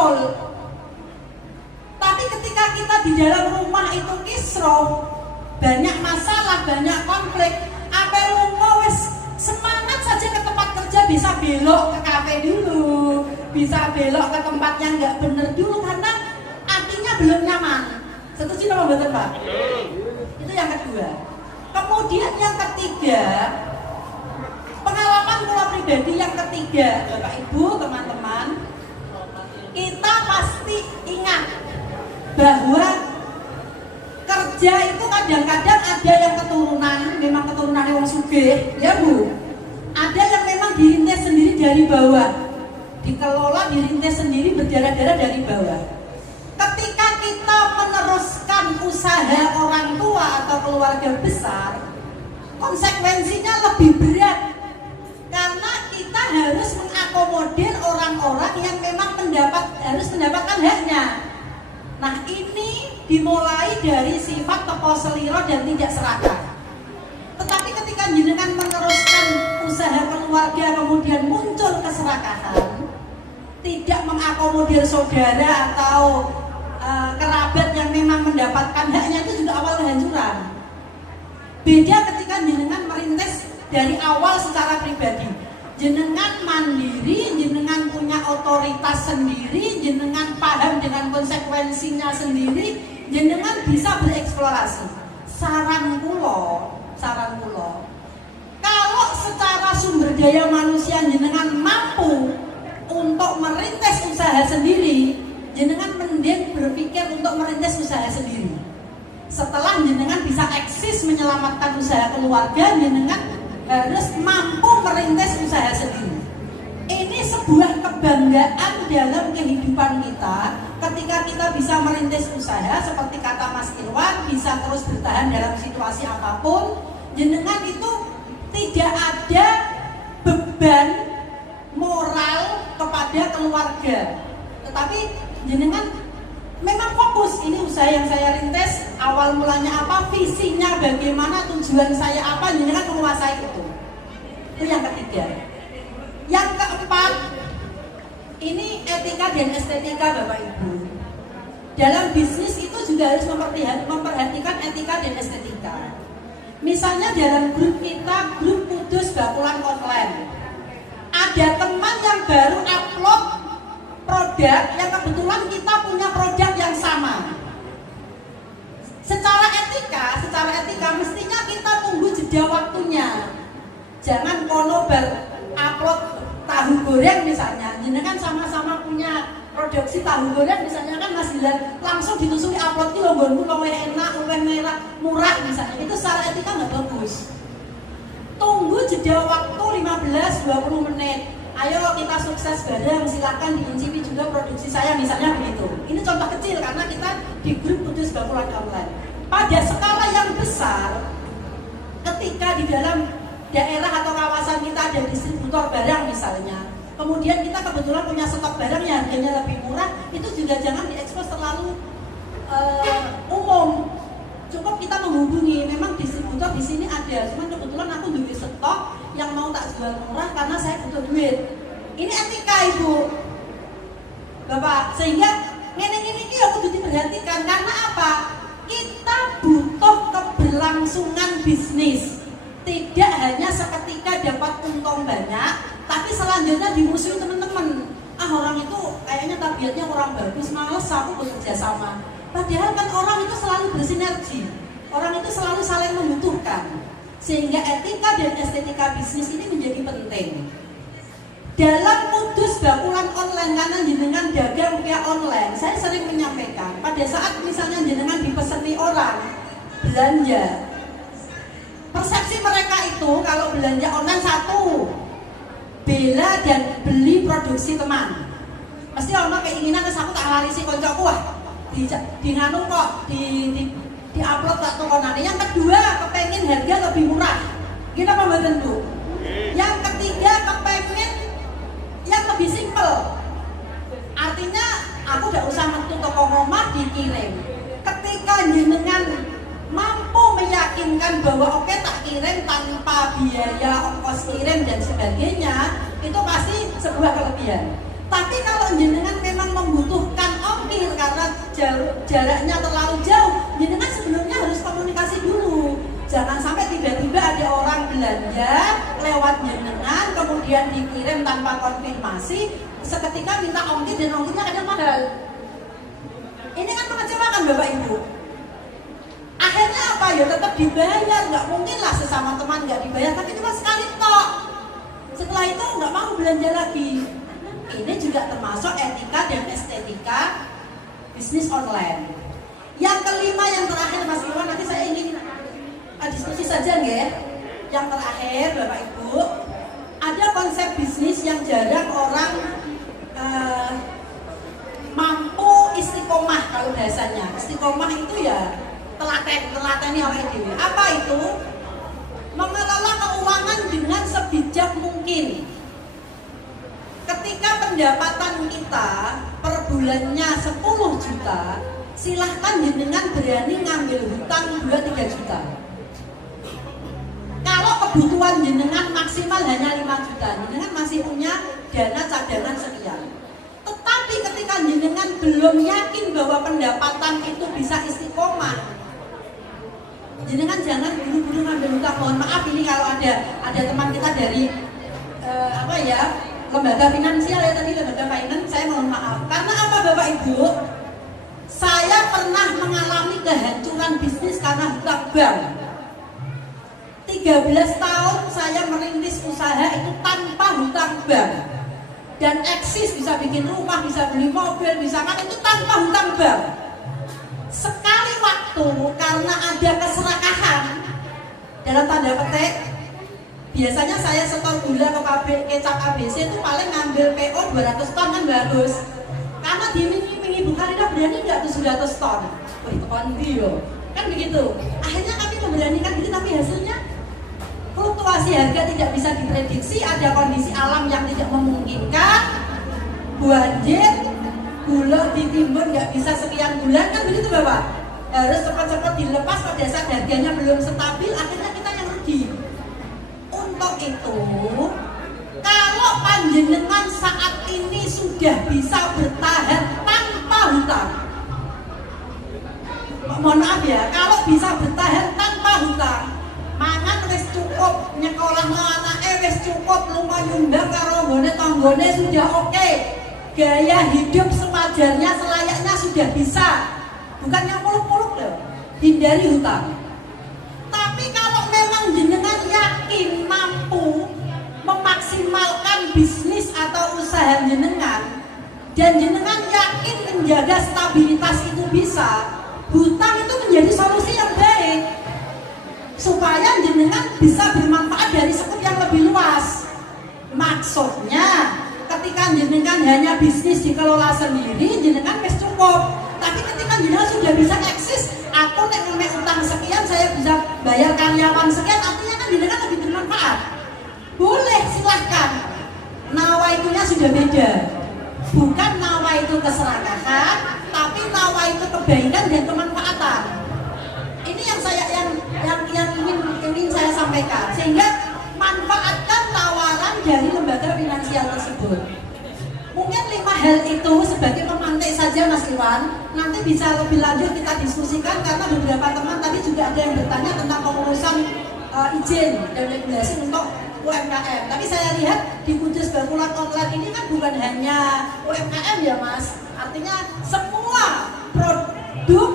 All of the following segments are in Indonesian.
muncul. Tapi ketika kita di dalam rumah itu kisruh, banyak masalah, banyak konflik, apa lunga wis semangat saja ke tempat kerja bisa belok ke kafe dulu, bisa belok ke tempat yang nggak bener dulu karena artinya belum nyaman. Setuju apa betul Pak? Itu yang kedua. Kemudian yang ketiga, pengalaman kula pribadi yang ketiga, Bapak Ibu, teman-teman, kita pasti ingat bahwa kerja itu kadang-kadang ada yang keturunan, memang keturunan orang sugih, ya Bu. Ada yang memang dirintis sendiri dari bawah, dikelola dirintis sendiri berdarah-darah dari bawah. Ketika kita meneruskan usaha orang tua atau keluarga besar, konsekuensinya lebih berat karena kita harus mengakomodir orang-orang yang memang harus mendapatkan haknya. Nah ini dimulai dari sifat tepo seliro dan tidak serakah. Tetapi ketika jenengan meneruskan usaha keluarga kemudian muncul keserakahan, tidak mengakomodir saudara atau kerabat yang memang mendapatkan haknya, itu juga awal kehancuran. Beda ketika jenengan merintis dari awal secara pribadi, jenengan mandiri, jenengan punya otoritas sendiri, jenengan paham dengan konsekuensinya sendiri, jenengan bisa bereksplorasi. Saran kulo, kalau secara sumber daya manusia jenengan mampu untuk merintis usaha sendiri, jenengan mending berpikir untuk merintis usaha sendiri. Setelah jenengan bisa eksis menyelamatkan usaha keluarga, jenengan harus mampu merintis usaha sendiri. Ini sebuah kebanggaan dalam kehidupan kita ketika kita bisa merintis usaha, seperti kata Mas Irwan, bisa terus bertahan dalam situasi apapun. Jenengan itu tidak ada beban moral kepada keluarga, tetapi jenengan memang fokus, ini usaha yang saya rintis, awal mulanya apa, visinya bagaimana, tujuan saya apa, jenengan menguasai itu. Itu yang ketiga. Yang keempat, ini etika dan estetika Bapak Ibu. Dalam bisnis itu juga harus memperhatikan etika dan estetika. Misalnya dalam grup kita, grup Kudus Bakulan Online, ada teman yang baru upload produk yang kebetulan kita punya produk yang sama. Secara etika mestinya kita tunggu jeda waktunya. Jangan kono upload tahu goreng misalnya, jenengan sama-sama punya produksi tahu goreng misalnya kan hasilnya langsung ditusuk upload ki longgonmu luwih enak, luwih merah, murah misalnya. Itu secara etika nggak bagus. Tunggu jeda waktu 15-20 menit. Ayo kita sukses bareng, silakan diincipi juga produksi saya misalnya begitu. Ini contoh kecil karena kita di grup Kudus Bakulan Online. Pada skala yang besar, ketika di dalam daerah atau kawasan kita ada distributor barang misalnya, kemudian kita kebetulan punya stok barang yang harganya lebih murah, itu juga jangan diekspos terlalu umum. Cukup kita menghubungi, memang distributor di sini ada, cuman kebetulan aku beli stok yang mau tak jual murah karena saya butuh duit. Ini etika Ibu, Bapak, sehingga ngene-ngene iki ya kudu diperhatikan. Karena apa? Kita butuh keberlangsungan bisnis. Tidak hanya seketika dapat untung banyak, tapi selanjutnya dimusuhi teman-teman. Orang itu kayaknya tabiatnya kurang bagus, males aku bekerja sama. Padahal kan orang itu selalu bersinergi, orang itu selalu saling membutuhkan. Sehingga etika dan estetika bisnis ini menjadi penting. Dalam Kudus Bakulan Online, karena jenengan dagang via online, saya sering menyampaikan, pada saat misalnya jenengan dipeseni orang belanja, persepsi mereka itu kalau belanja online satu, bela dan beli produksi teman. Pasti orang keinginan terus aku tak larisi koncoku, wah di nganu kok di upload tak tokonane. Yang kedua, kepengen harga lebih murah. Kita pembagian Bu. Yang ketiga, kepengen yang lebih simpel. Artinya aku udah usah metu toko rumah dikirim. Ketika jenengan mampu meyakinkan bahwa oke tak kirim tanpa biaya ongkos kirim dan sebagainya, itu pasti sebuah kelebihan. Tapi kalau jenengan memang membutuhkan jaraknya terlalu jauh, jenengan sebelumnya harus komunikasi dulu. Jangan sampai tiba-tiba ada orang belanja lewat jenengan, kemudian dikirim tanpa konfirmasi, seketika minta ongkir dan ongkirnya kadang mahal. Ini kan mengecewakan Bapak Ibu. Akhirnya apa ya, tetap dibayar, nggak mungkin lah sesama teman nggak dibayar, tapi cuma sekali tok. Setelah itu nggak mau belanja lagi. Ini juga termasuk etika dan estetika bisnis online. Yang kelima, yang terakhir Mas Iwan, nanti saya ingin diskusi saja nggak? Yang terakhir Bapak Ibu, ada konsep bisnis yang jarang orang mampu istiqomah. Kalau bahasanya istiqomah itu ya telaten awake dhewe. Apa itu? Mengelola keuangan dengan sebijak mungkin. Ketika pendapatan kita per bulannya 10 juta, silahkan jenengan berani ngambil hutang 2-3 juta. Kalau kebutuhan jenengan maksimal hanya 5 juta, jenengan masih punya dana cadangan sekian. Tetapi ketika jenengan belum yakin bahwa pendapatan itu bisa istiqomah, jenengan jangan buru-buru ngambil hutang. Mohon maaf ini kalau ada teman kita dari lembaga finansial ya tadi, lembaga finance, saya mohon maaf. Karena apa Bapak Ibu? Saya pernah mengalami kehancuran bisnis karena hutang bank. 13 tahun saya merintis usaha itu tanpa hutang bank. Dan eksis, bisa bikin rumah, bisa beli mobil, bisa kan, itu tanpa hutang bank. Sekali waktu karena ada keserakahan dalam tanda petik, biasanya saya setor gula ke pabrik kecap ABC itu paling ngambil PO 200 ton kan bagus. Karena diiming-imingi Bu Karina, berani nggak tuh 100 ton? Wah itu kan bio, kan begitu. Akhirnya kami memberanikan diri, tapi hasilnya fluktuasi harga tidak bisa diprediksi, ada kondisi alam yang tidak memungkinkan, banjir, gula ditimbun nggak bisa sekian bulan, kan begitu Bapak? Harus cepat-cepat dilepas pada saat harganya belum stabil, akhirnya kita yang rugi. Untuk itu, kalau panjenengan saat ini sudah bisa bertahan tanpa hutang, mohon maaf ya, kalau bisa bertahan tanpa hutang, mangan wis cukup, nyekolah anake wis cukup, lunga nyumbang karo nggone tanggone sudah oke. Gaya hidup sewajarnya, selayaknya sudah bisa. Bukan yang muluk-muluk loh, hindari hutang. Tapi kalau memang jenengan yakin mampu memaksimalkan bisnis atau usaha jenengan, dan jenengan yakin menjaga stabilitas itu bisa, hutang itu menjadi solusi yang baik supaya jenengan bisa bermanfaat dari skup yang lebih luas. Maksudnya ketika jenengan hanya bisnis dikelola sendiri, jenengan wis cukup. Tapi ketika jenengan sudah bisa eksis, aku nek ngomong utang sekian, saya bisa bayar karyawan sekian, artinya kan jenengan lebih bermanfaat. Boleh, silahkan. Nawaitunya sudah beda. Bukan nawa itu keserakahan, tapi nawa itu kebaikan dan kemanfaatan. Ini yang ingin saya sampaikan, sehingga manfaatkan tawaran dari lembaga finansial tersebut. Mungkin 5 hal itu sebagai pemantik saja Mas Iwan. Nanti bisa lebih lanjut kita diskusikan, karena beberapa teman tadi juga ada yang bertanya tentang pengurusan izin dan regulasi untuk UMKM. Tapi saya lihat di Kudus Bakulan Online ini kan bukan hanya UMKM ya Mas. Artinya semua produk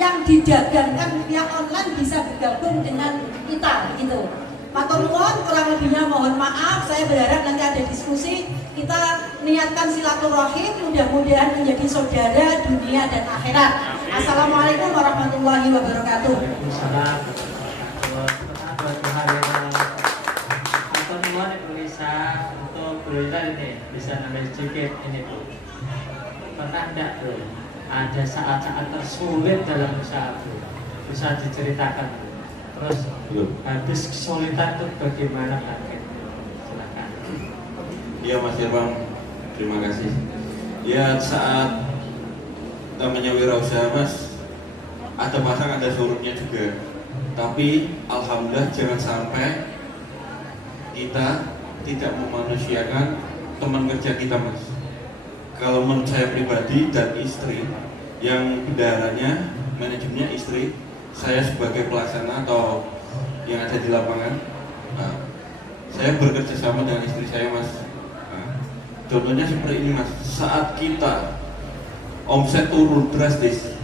yang didagangkan via online bisa bergabung dengan kita gitu. Matur nuwun, kurang lebihnya mohon maaf. Saya berharap nanti ada diskusi, kita niatkan silaturahim, mudah-mudahan menjadi saudara dunia dan akhirat. Assalamualaikum warahmatullahi wabarakatuh. Matur nuwun Ibu Lisa, untuk berita ini bisa nambah sedikit ini Bu. Pernah enggak Bu, ada saat-saat tersulit dalam usaha Bu? Bisa diceritakan Bu? Terus habis kesulitan itu bagaimana Pak? Silakan. Iya Mas Irwan, terima kasih. Ya saat namanya wirausaha Mas, ada pasang ada surutnya juga. Tapi alhamdulillah jangan sampai kita tidak memanusiakan teman kerja kita Mas. Kalau menurut saya pribadi dan istri, yang bendaharanya, manajemennya istri, saya sebagai pelaksana atau yang ada di lapangan. Nah, saya bekerja sama dengan istri saya, Mas. Nah, contohnya seperti ini, Mas. Saat kita omset turun drastis,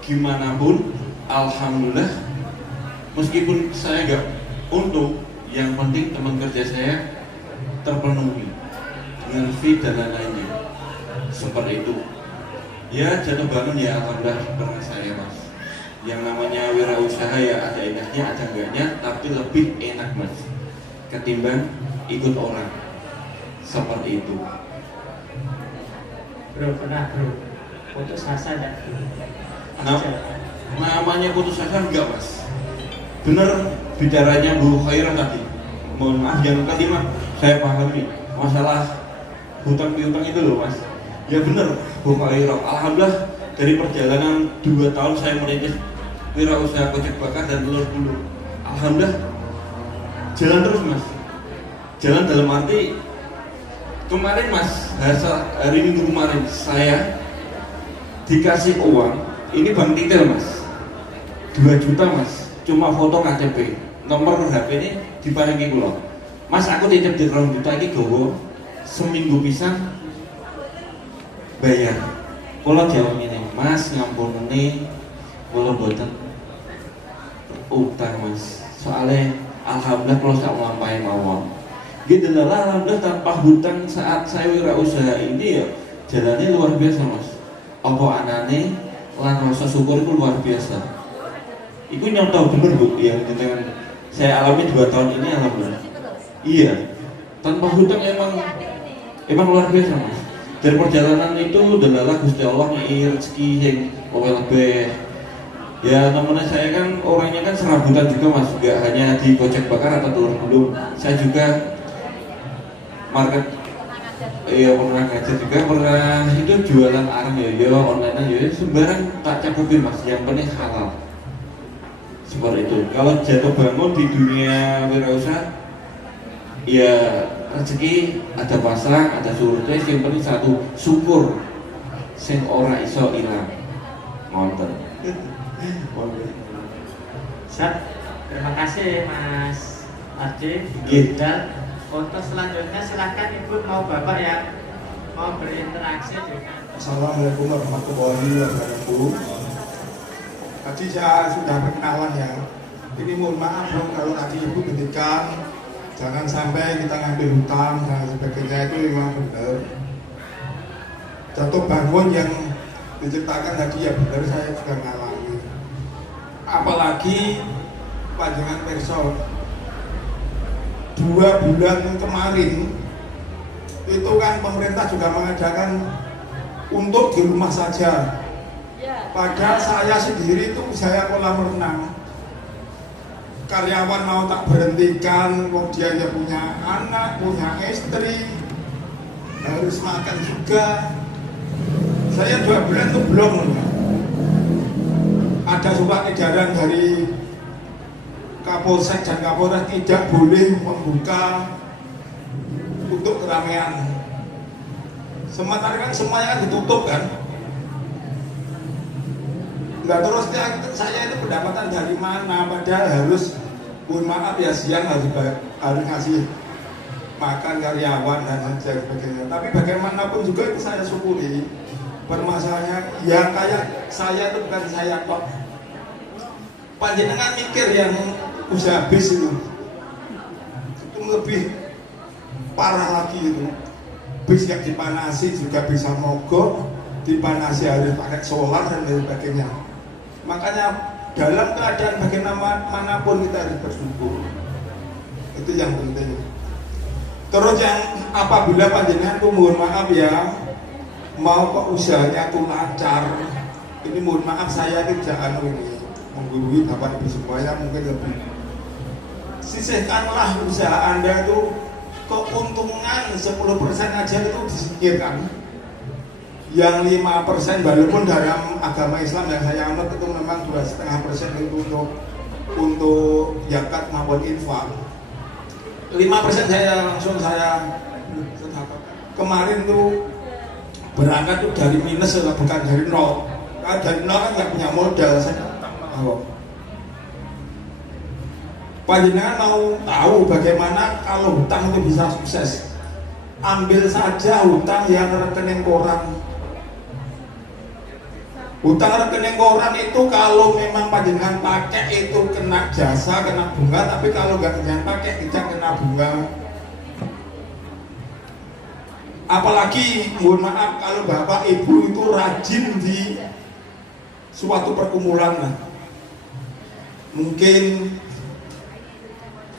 gimana pun, alhamdulillah, meskipun saya nggak untung, yang penting teman kerja saya terpenuhi dengan fee dan lain-lainnya. Seperti itu. Ya jatuh bangun ya alhamdulillah pernah saya, Mas. Yang namanya wirausaha ya ada enaknya ada enggaknya, tapi lebih enak, Mas, ketimbang ikut orang. Seperti itu. Bro, pernah bro putus asa enggak? Nah, namanya putus asa enggak, Mas. Bener bicaranya Bu Khairah tadi. Mohon maaf yang tadi, Mas, saya pahami masalah hutang piutang itu loh, Mas. Ya bener Bu Khairah. Alhamdulillah dari perjalanan 2 tahun saya merintis wirausaha kocek bakar dan telur gulung. Alhamdulillah jalan terus, Mas. Jalan dalam arti kemarin, Mas, hari Minggu kemarin saya dikasih uang, ini bank detail, Mas, 2 juta, Mas, cuma foto KTP, nomor HP ini diparingi kula. Mas, aku titip di 2 juta ini gowo seminggu pisan bayar. Kula jawab ini, Mas, ngampuni kula boten utang, Mas, soalnya alhamdulillah kula sak nglampahi mawon. Gitu lah, alhamdulillah tanpa hutang saat saya wirausaha ini ya jalannya luar biasa, Mas. Apa anane lan rasa syukur itu luar biasa. Iku nyontoh bener Bu yang dengan saya alami 2 tahun ini, alhamdulillah. Iya, tanpa hutang emang luar biasa, Mas. Dari perjalanan itu adalah Gusti Allah ngei rezeki yang lebih. Ya namanya saya kan orangnya kan serabutan juga, Mas, gak hanya di kocek bakar atau telur gulung. Saya juga market, iya pernah ngajar juga, pernah itu jualan arang ya online ya sembarang tak cakupin, Mas, yang penting halal. Seperti itu. Kalau jatuh bangun di dunia wirausaha, ya rezeki ada pasang, ada surga, yang penting satu syukur, sing ora iso ilang. Ngonten. Sat, terima kasih Mas Ardi. Dan untuk selanjutnya silakan Ibu mau Bapak yang mau berinteraksi dengan. Assalamualaikum warahmatullahi wabarakatuh. Tadi saya sudah perkenalan ya. Ini mohon maaf dong kalau tadi Ibu ngendikan jangan sampai kita ngambil hutang dan sebagainya, itu memang benar. Jatuh bangun yang diceritakan tadi ya benar, saya juga ngalami. Apalagi panjangan perso 2 bulan kemarin itu kan pemerintah juga mengadakan untuk di rumah saja. Padahal saya sendiri itu saya kolam renang, karyawan mau tak berhentikan, dia punya anak, punya istri, harus makan juga. Saya 2 bulan itu belum. Ada surat edaran dari Kapolsek dan Kapolres tidak boleh membuka untuk keramaian. Sementara kan semuanya kan ditutup kan. Nah terus saya itu pendapatan dari mana? Padahal harus, mohon maaf ya, siang harus ngasih makan karyawan dan sebagainya. Tapi bagaimanapun juga itu saya syukuri. Permasalahannya ya kayak saya itu bukan saya kok. Panjenengan mikir yang usaha bis itu lebih parah lagi itu. Bis yang dipanasi juga bisa mogok, dipanasi harus pakai solar dan sebagainya. Makanya dalam keadaan bagaimanapun kita harus bersyukur. Itu yang penting. Terus yang apabila panjenengan itu mohon maaf ya, mau kok usahanya itu lancar, ini mohon maaf saya tidak ini menggurui Bapak Ibu semuanya, mungkin lebih sisihkanlah usaha Anda itu keuntungan 10% aja itu disingkirkan. Yang 5% walaupun dalam agama Islam yang saya anut itu memang 2,5% itu untuk zakat maupun infak. 5% saya langsung kemarin tuh berangkat tuh dari minus bukan dari nol. Nah, dari nol kan nggak punya modal. Saya tahu. Panjenengan mau tahu bagaimana kalau hutang itu bisa sukses? Ambil saja hutang yang rekening koran. Hutang rekening koran itu kalau memang panjenengan pakai itu kena jasa, kena bunga, tapi kalau nggak jangan pakai tidak kena bunga. Apalagi mohon maaf kalau bapak ibu itu rajin di suatu perkumpulan, mungkin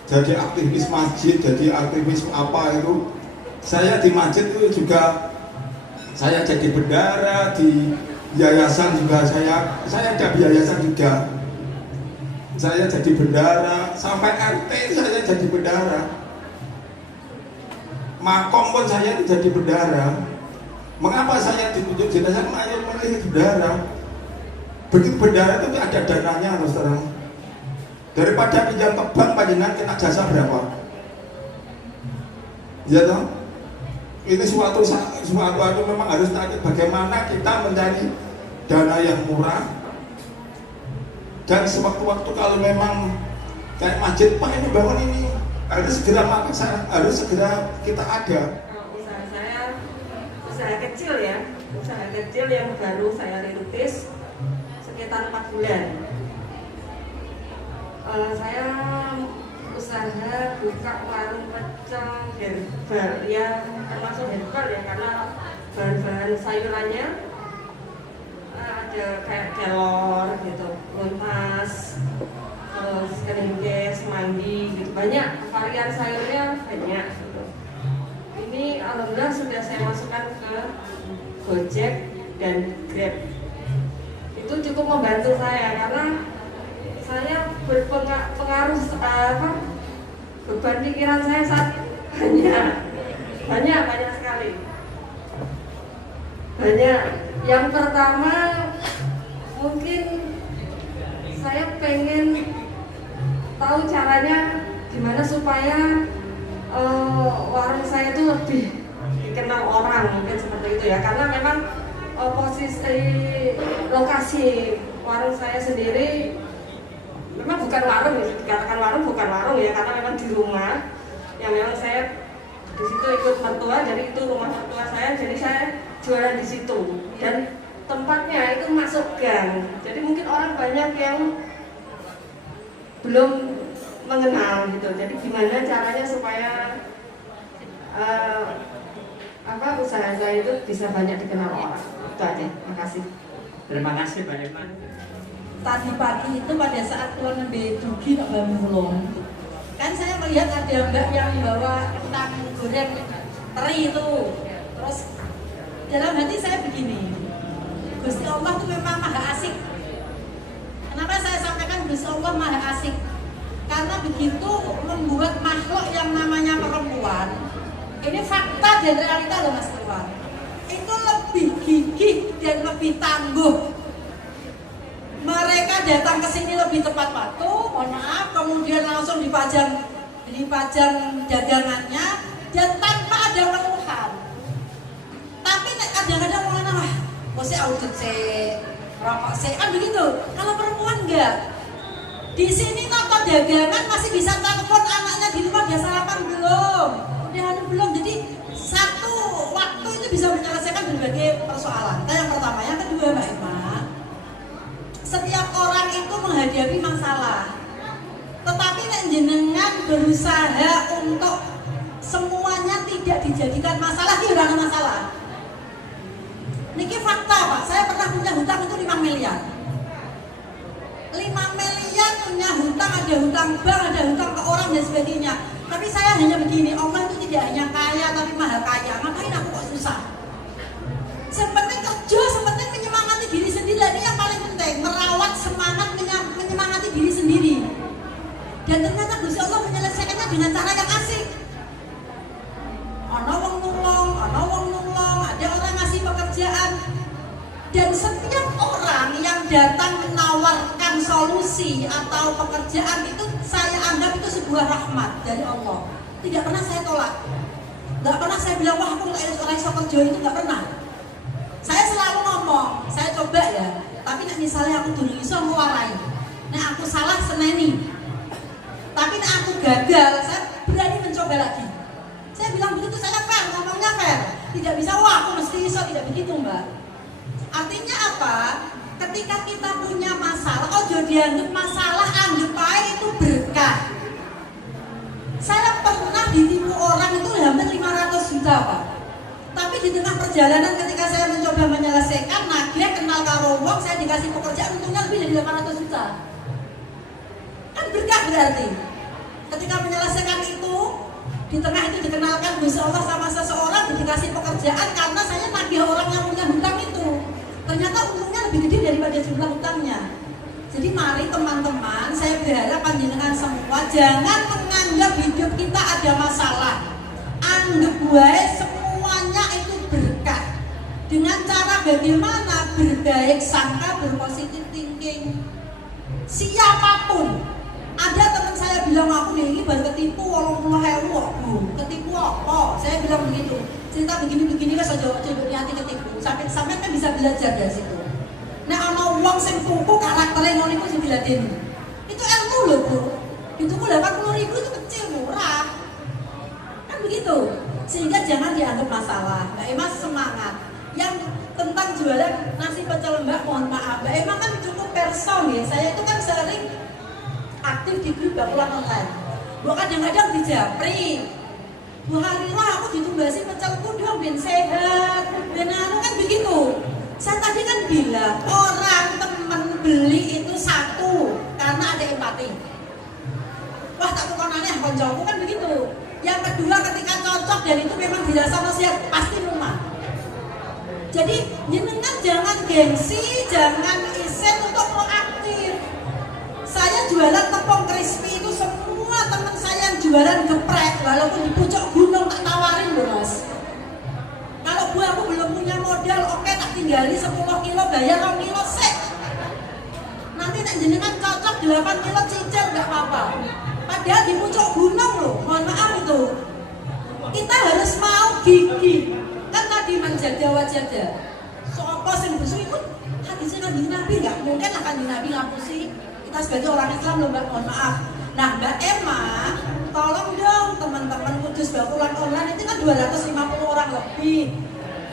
jadi aktivis masjid, jadi aktivis apa itu. Saya di masjid itu juga saya jadi bendara, di yayasan juga saya ada yayasan juga. Saya jadi bendara, sampai RT saya jadi bendara. Makom pun saya jadi bendara. Mengapa saya ditunjuk jadi saya memilih bendara? Begitu bendara itu ada dananya terus terang. Daripada pinjam ke bank panjenengan kena jasa berapa? Ya toh? Ini suatu memang harus tanya bagaimana kita mencari dana yang murah, dan sewaktu-waktu kalau memang kayak masjid, Pak ini bangun ini harus segera harus segera kita ada. Usaha saya usaha kecil ya, usaha kecil yang baru saya rintis sekitar 4 bulan. Saya usaha buka warung pecel herbal, ya termasuk herbal ya, karena bahan-bahan sayurannya ada kayak kelor gitu, luntas, terus keringges, mandi gitu, banyak varian sayurnya banyak gitu. Ini alhamdulillah sudah saya masukkan ke Gojek dan Grab. Itu cukup membantu saya karena saya berpengaruh beban pikiran saya saat banyak sekali. Banyak. Yang pertama mungkin saya pengen tahu caranya gimana supaya warung saya itu lebih dikenal orang, mungkin seperti itu ya, karena memang posisi lokasi warung saya sendiri memang bukan warung ya, dikatakan warung bukan warung ya, karena memang di rumah yang memang saya di situ ikut mertua, jadi itu rumah mertua saya, jadi saya jualan di situ dan tempatnya itu masuk gang, jadi mungkin orang banyak yang belum mengenal gitu. Jadi gimana caranya supaya usaha saya itu bisa banyak dikenal orang. Itu aja. Makasih. Terima kasih Pak Iman. Tadi pagi itu pada saat keluar nembe dugi nak Bamulung, kan saya melihat ada mbak yang bawa kentang goreng teri itu. Terus dalam hati saya begini, Gusti Allah itu memang maha asik. Kenapa saya sampaikan Gusti Allah maha asik? Karena begitu membuat makhluk yang namanya perempuan, ini fakta dan realita loh Mas Irwan, itu lebih gigih dan lebih tangguh. Mereka datang ke sini lebih tepat waktu, mohon maaf, kemudian langsung dipajang dagangannya dan tanpa ada keluhan. Tapi kadang-kadang orang wah, mesti audit sih, rokok sih, kan begitu. Kalau perempuan enggak. Di sini toko dagangan masih bisa telepon anaknya di rumah dia sarapan belum, udah belum. Jadi satu waktu itu bisa menyelesaikan berbagai persoalan. Itu yang pertama. Yang kedua Mbak Ima, setiap orang itu menghadapi masalah, tetapi nek jenengan berusaha untuk semuanya tidak dijadikan masalah, dia udah ada masalah. Niki fakta Pak, saya pernah punya hutang itu 5 miliar. 5 miliar punya hutang, ada hutang bank, ada hutang ke orang dan sebagainya. Tapi saya hanya begini, Allah itu tidak hanya kaya tapi maha kaya. Ngapain aku kok susah? Sepenting kerja, sepenting menyemangati diri sendiri. Ini yang paling penting, merawat semangat, menyemangati diri sendiri. Dan ternyata Gusti Allah menyelesaikannya dengan cara yang asik. Ana wong nulung, ada orang ngasih pekerjaan. Dan setiap orang yang datang menawarkan solusi atau pekerjaan itu saya anggap itu sebuah rahmat dari Allah. Tidak pernah saya tolak. Tidak pernah saya bilang, wah aku nggak iso kerja, itu nggak pernah. ngomong, saya coba ya. Tapi nek misalnya aku durung iso ngwarai. Nek aku salah seneni. Tapi nek aku gagal, saya berani mencoba lagi. Saya bilang begitu, saya fair, ngomongnya fair. Tidak bisa, wah aku mesti iso, tidak begitu Mbak. Artinya apa? Ketika kita punya masalah, ojo dianggap masalah, anggap aja itu berkah. Saya pernah ditipu orang itu hampir 500 juta Pak. Tapi di tengah perjalanan ketika saya mencoba menyelesaikan, nagih kenal karo wong, saya dikasih pekerjaan untungnya lebih dari 800 juta. Kan berkah berarti. Ketika menyelesaikan itu, di tengah itu dikenalkan Gusti Allah sama seseorang, dikasih pekerjaan karena saya nagih orang yang punya hutang itu. Ternyata untungnya lebih gede daripada jumlah hutangnya. Jadi mari teman-teman, saya berharap panjenengan semua jangan menganggap hidup kita ada masalah. Anggap wae semuanya itu berkah. Dengan cara bagaimana? Berbaik sangka, berpositif thinking. Siapapun. Ada teman saya bilang aku ini baru ketipu 80.000 Bu. Ketipu apa? Saya bilang begitu. Cerita begini-begini kan saja di hati ketipu. Sampai kan bisa belajar dari situ. Nah, ana wong sing tuku karaktere ngono iku sing diladeni. Itu ilmu lho, Bu. Dituku 80.000 itu kecil, murah. Kan begitu. Sehingga jangan dianggap masalah. Mbak Emma semangat. Yang tentang jualan nasi pecel Mbak, mohon maaf. Mbak Emma kan cukup person ya. Saya itu kan sering aktif di grup bakulan online. Bu kadang-kadang di Japri. Bu Harila aku ditumbasi pecelku dong, ben sehat. Ben anu kan begitu. Saya tadi kan bilang, orang temen beli itu satu karena ada empati. Wah tak tukonannya koncoku kan begitu. Yang kedua ketika cocok dan itu memang dirasa nasihat pasti rumah. Jadi jenengan jangan gengsi, jangan isen untuk proaktif. Saya jualan tepung crispy itu semua teman saya yang jualan geprek, walaupun di pucuk gunung tak tawarin loh Mas. Kalau Bu aku belum punya modal, oke tak tinggali 10 kilo bayar 2 kilo sek. Nanti tak jenengan cocok 8 kilo cicil nggak apa-apa. Padahal di pucuk gunung loh, mohon maaf itu. Kita harus mau gigih. Kan tadi menjaga wajah. Sopo sing besu ikut hadisnya Kanjeng Nabi, nggak mungkin lah Kanjeng Nabi ngapusi. Kita sebagai orang Islam loh Mbak, mohon maaf. Nah Mbak Emma, tolong dong teman-teman kudus bakulan online itu kan 250 orang lebih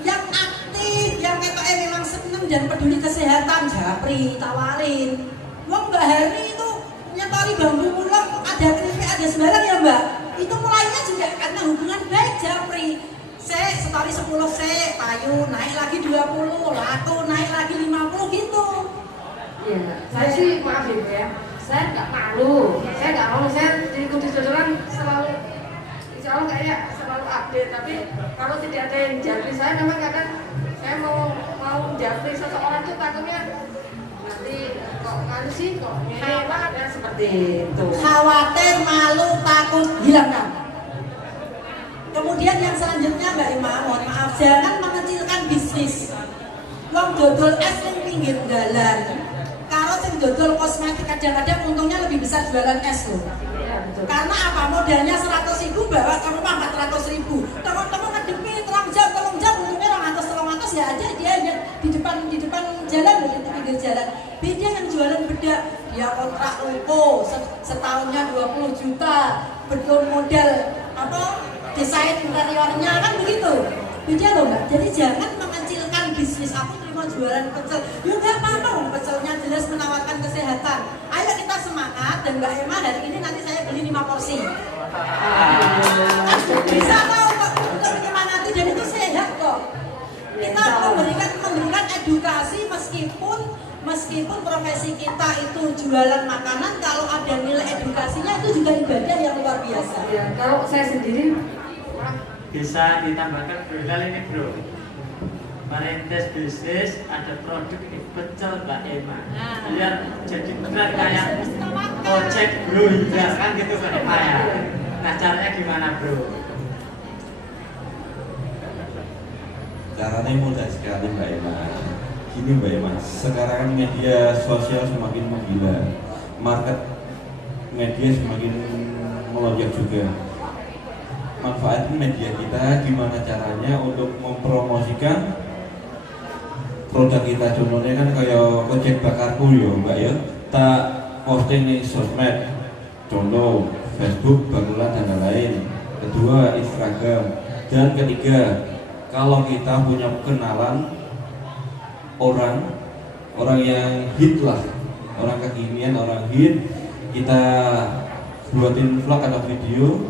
yang aktif, yang ketoknya memang seneng dan peduli kesehatan, Japri, tawarin. Wong Mbak Hari itu nyetori bambu ulek, ada keripik, ada sembarang ya Mbak. Itu mulainya juga karena hubungan baik Japri. Saya setori 10 saya, payu naik lagi 20, laku naik lagi 50 gitu. Iya, saya sih maaf Ibu ya, saya nggak malu, saya di kudus jodolan selalu, insya Allah kayak selalu update. Tapi kalau tidak ada yang japri saya, memang kadang saya mau japri seseorang itu takutnya nanti kok malu sih, kok ini lah dan seperti itu. Khawatir, malu, takut, hilang kan? Kemudian yang selanjutnya Mbak Ima, mohon maaf, jangan mengecilkan bisnis. Wong dodol es yang pinggir jalan. Kalau sing dodol kosmetik kadang-kadang untungnya lebih besar jualan es loh. Ya, betul. Karena apa? Modalnya 100.000 bawa ke rumah 400.000. Teman-teman ngedepi terang jam untungnya 200 ya aja dia di depan jalan loh, di pinggir jalan. Beda yang jualan bedak, dia kontrak ruko setahunnya 20 juta, betul modal apa desain interiornya kan begitu. Beda loh Mbak. Jadi jangan mengecilkan bisnis. Aku terima jualan pecel, ya nggak apa-apa, pecelnya jelas menawarkan kesehatan. Ayo kita semangat dan Mbak Emma hari ini nanti saya beli 5 porsi. Bisa tahu kok untuk menyemangati dan itu sehat kok. Kita memberikan edukasi meskipun profesi kita itu jualan makanan, kalau ada nilai edukasinya itu juga ibadah yang luar biasa. Ya, kalau saya sendiri Bisa ditambahkan Bro ini Bro, merintis bisnis ada produk ini pecel Mbak Emma, biar jadi benar kayak ojek Bro juga kan gitu Mbak Emma ya. Nah caranya gimana Bro? Caranya mudah sekali Mbak Emma. Gini Mbak Emma, sekarang media sosial semakin menggila, market media semakin melonjak juga. Manfaatin media kita, gimana caranya untuk mempromosikan produk kita contohnya kan kayak ojek bakarku ya mbak ya, tak posting di sosmed, contoh Facebook, Bakulan dan lain-lain. Kedua Instagram, dan ketiga kalau kita punya kenalan orang yang hit lah, orang kekinian, orang hit, kita buatin vlog atau video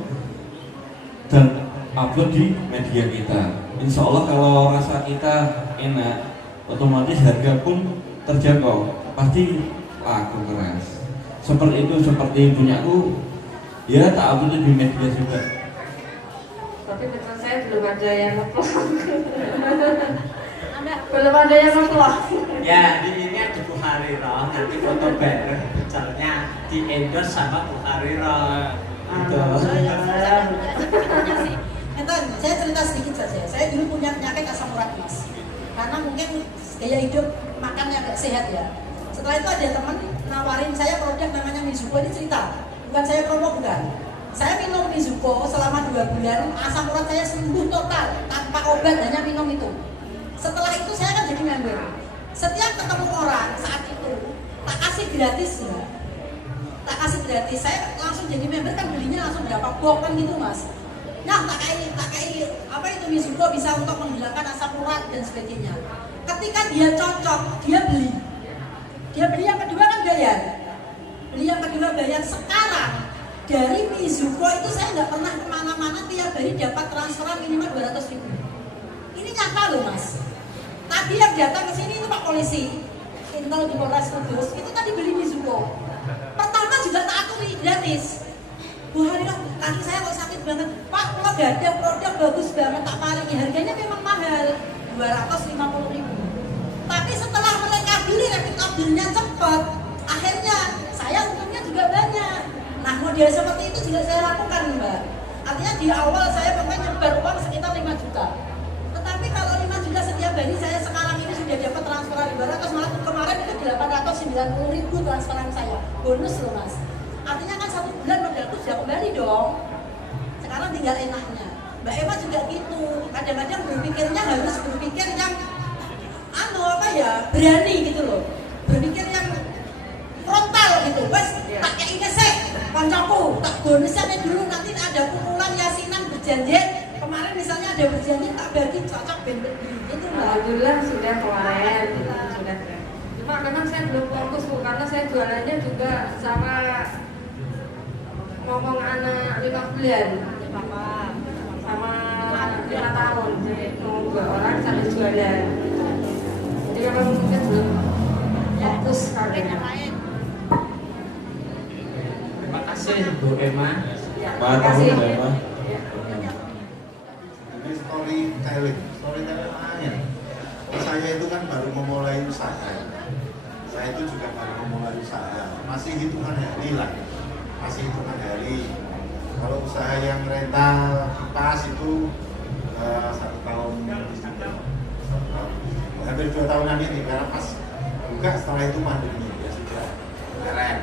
dan upload di media kita. Insya Allah kalau rasa kita enak, otomatis harga pun terjangkau, pasti laku keras. Seperti itu, seperti punyaku, ya tak upload di media juga. Tapi teman saya belum ada yang ngeplak. Belum ada yang ngeplak. Ya, ini ada Bu Hariro, nanti foto bareng, misalnya di endorse sama Bu Hariro. Gitu. Enten, saya cerita sedikit saja. Saya dulu punya penyakit asam urat mas, karena mungkin gaya hidup makannya agak sehat ya. Setelah itu ada teman nawarin saya produk namanya Mizuko, ini cerita, bukan saya promo, bukan. Saya minum Mizuko selama 2 bulan, asam urat saya sembuh total tanpa obat, hanya minum itu. Setelah itu saya kan jadi member. Setiap ketemu orang saat itu tak kasih gratis ya, tak kasih gratis. Saya langsung jadi member kan, belinya langsung berapa box kan gitu mas. Nah tak kayak apa itu Mizuko bisa untuk menghilangkan asam urat dan sebagainya. Ketika dia cocok, dia beli yang kedua kan bayar. Beli yang kedua bayar. Sekarang dari Mizuko itu saya nggak pernah kemana-mana, tiap hari dapat transferan minimal 200.000. Ini nyata loh mas. Tadi yang datang ke sini itu Pak Polisi Intel di Polres Kudus itu tadi beli Mizuko. Pertama juga tak akui gratis. Bu Hariro, kaki saya kok sakit banget. Pak, kalau gak ada produk bagus banget tak paringi. Harganya memang mahal, 250.000. Tapi setelah mereka beli, reputabilinya cepat, akhirnya saya untungnya juga banyak. Nah model seperti itu juga saya lakukan mbak. Artinya di awal saya pokoknya nyebar uang sekitar 5 juta. Tetapi kalau 5 juta setiap hari, saya sekarang ini sudah dapat transferan 200, malah kemarin itu 890.000 transferan saya. Bonus loh mas. Artinya kan 1 bulan modalku sudah kembali dong. Sekarang tinggal enaknya. Mbak Ema juga gitu. Kadang-kadang berpikirnya harus berpikir yang berani gitu loh. Berpikir yang frontal gitu. Wes tak kayak ini sih. Koncoku tak bonusnya dulu, nanti ada kumpulan yasinan berjanji. Kemarin misalnya ada berjanji tak bagi cocok bentuk gitu mbak. Alhamdulillah sudah kemarin sudah. Cuma memang saya belum fokus Bu, karena saya jualannya juga sama ngomong anak 5 bulan sama 5 tahun. Jadi mau 2 orang sambil jualan. Jadi memang mungkin belum fokus karena lain. Terima kasih Bu Emma. Ya, Terima kasih Bu Emma. Ini storytelling lain. Saya itu kan baru memulai usaha. Saya itu juga baru memulai usaha. Masih hitungan hari lah. Kalau usaha yang rental kipas itu 1 tahun, hampir 2 tahunan ini, karena pas buka setelah itu pandemi ya sudah keren.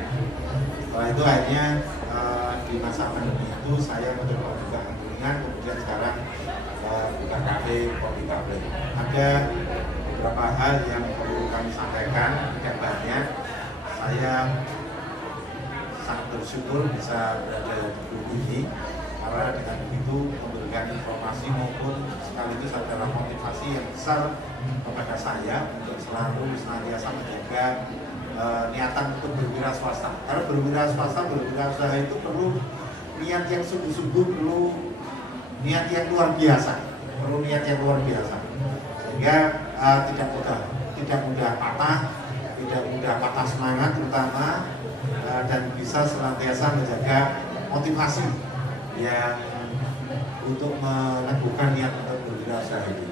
Setelah itu akhirnya di masa pandemi itu saya mencoba buka angkringan, kemudian sekarang buka kafe, kopi kafe. Ada beberapa hal yang perlu kami sampaikan, tidak banyak. Saya sangat bersyukur bisa berada di grup ini, karena dengan begitu memberikan informasi maupun sekaligus adalah motivasi yang besar kepada saya untuk selalu senantiasa menjaga niatan untuk berwira swasta. Karena berwira swasta, berwira usaha itu perlu niat yang sungguh-sungguh, perlu niat yang luar biasa, sehingga tidak mudah patah semangat terutama, dan bisa senantiasa menjaga motivasi yang untuk meneguhkan niat untuk berwirausaha ini.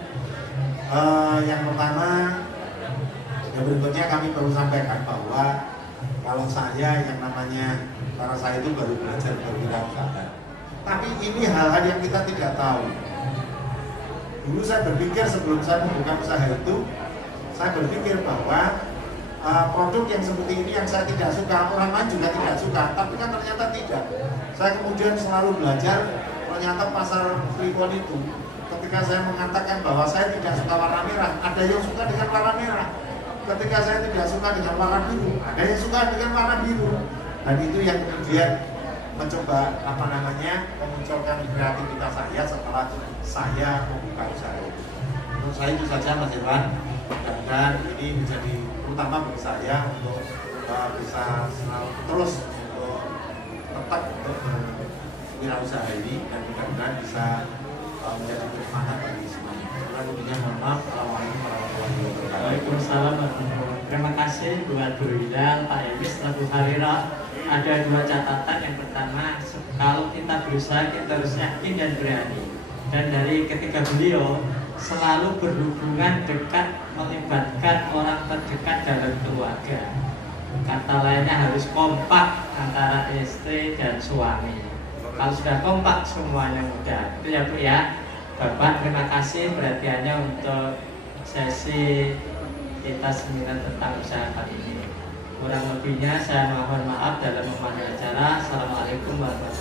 Yang pertama, yang berikutnya kami perlu sampaikan bahwa kalau saya yang namanya, karena saya itu baru belajar berwirausaha, tapi ini hal-hal yang kita tidak tahu. Dulu saya berpikir sebelum saya membuka usaha itu, saya berpikir bahwa produk yang seperti ini yang saya tidak suka, orang lain juga tidak suka, tapi kan ternyata tidak. Saya kemudian selalu belajar, ternyata pasar Kliwon itu ketika ketika saya mengatakan bahwa saya tidak suka warna merah, ada yang suka dengan warna merah. Ketika saya tidak suka dengan warna biru, ada yang suka dengan warna biru. Dan itu yang kemudian mencoba memunculkan kreativitas saya setelah saya membuka usaha. Menurut saya itu saja Mas Irwan, dan ini menjadi terutama bagi saya untuk bisa selalu terus untuk tetap untuk berwirausaha ini, dan mudah-mudahan bisa menjadi bermanfaat bagi semuanya. Kurang lebihnya mohon maaf. Assalamualaikum warahmatullahi wabarakatuh. Waalaikumsalam warahmatullahi wabarakatuh. Terima kasih buat Bu Hilal, Pak Emis, dan Bu Harira. Ada dua catatan. Yang pertama, kalau kita berusaha, kita harus yakin dan berani. Dan dari ketiga beliau selalu berhubungan dekat, melibatkan orang terdekat dalam keluarga. Kata lainnya harus kompak antara istri dan suami. Kalau sudah kompak semuanya mudah. Itu ya Bu ya. Bapak terima kasih perhatiannya untuk sesi kita seminar tentang usaha kali ini. Kurang lebihnya saya mohon maaf dalam memahami acara. Assalamualaikum warahmatullahi wabarakatuh.